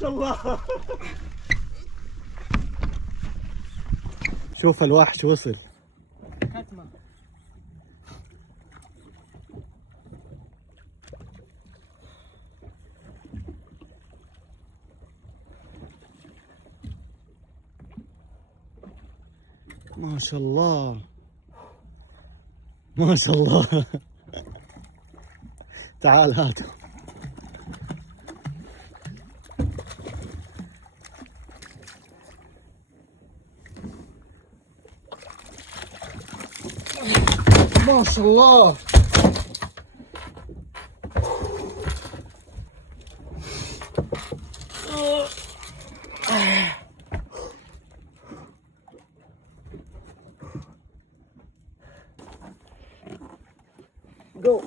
شاء الله. شوف الوحش وصل. كتمة. ما شاء الله ما شاء الله. تعال هاتوا. ما شاء الله. Go.